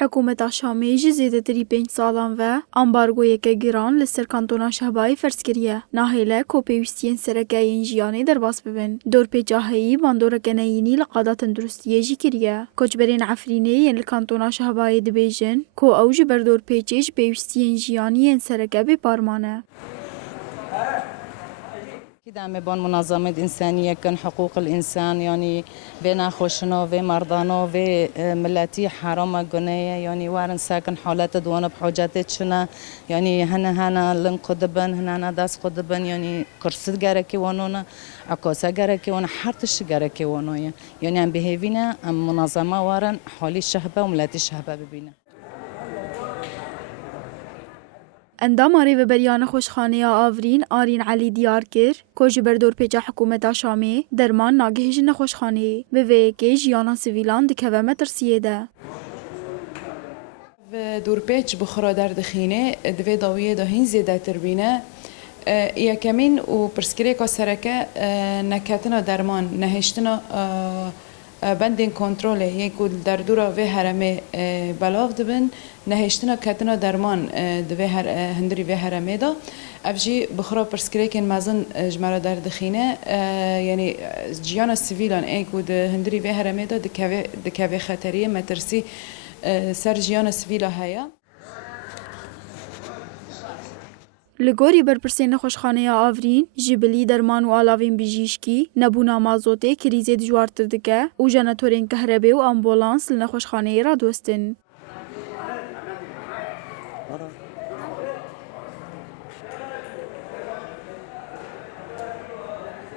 حکومتا شامی ji zêdetirî 5 salan ve ambargoyeke giran li ser kantona Şehbayê ferz kiriye. Nahêle ku pêwîstiyên serekeyên jiyanê derbas bibin. Dorpêça heyî bandoreke neyînî li qada tenduristiyê jî kiriye. Koçberên Efrînê yên li kantona Şehbayê dibêjin ku ew ji ber dorpêçê ji pêwîstiyên jiyanî yên sereke bêparman e. دعم بان منظمات إنسانية كان حقوق الإنسان يعني بين خوشنا و مردانا و ملتي حرام جناية يعني وارن ساكن حالات دوانا بحاجات شنا يعني هنا لنقدبن هنا داس قدبن يعني كرسد جركي وانونا عكاسة جركي وانا حرتش جركي وانويا يعني عم بهيفينا منظمة وارن حالي الشهبة وملتي الشهبة ببينا. Endama rêveberiya nexweşxaneya Avrîn Arîn Elî diyar kir ku ji ber dorpêça hikûmeta Şamê derman nagihê ji nexweşxaneyê. Bi vê yekê jiyana sivîlan dikeve metirsiyê de. dorpêç bi xwe derdixîne divê dawiyê de hîn zêdetir bîne. Yekemîn û pirsgirêka sereke neketina derman, nehêştina bendên kontrolê yên ku derdora vê heremê belav dibin, nehêştina ketina derman di vê hindirî vê heremê de. Ev jî bi xwe pirsgirêkên mezin ji me re derdixîne, yanî ciyana sivîlan ên ku di hindirî vê heremê de dikeve xeteriyê metirsî ser jiyana sivîla heye. Li gorî berpirsên nexweşxaneya Avrîn ji bilî derman û alavên bijîşkî, nebûna mazotê krîzê dijwartir dike û jenetorên kehrebê û ambûlans li nexweşxaneyê radwestin.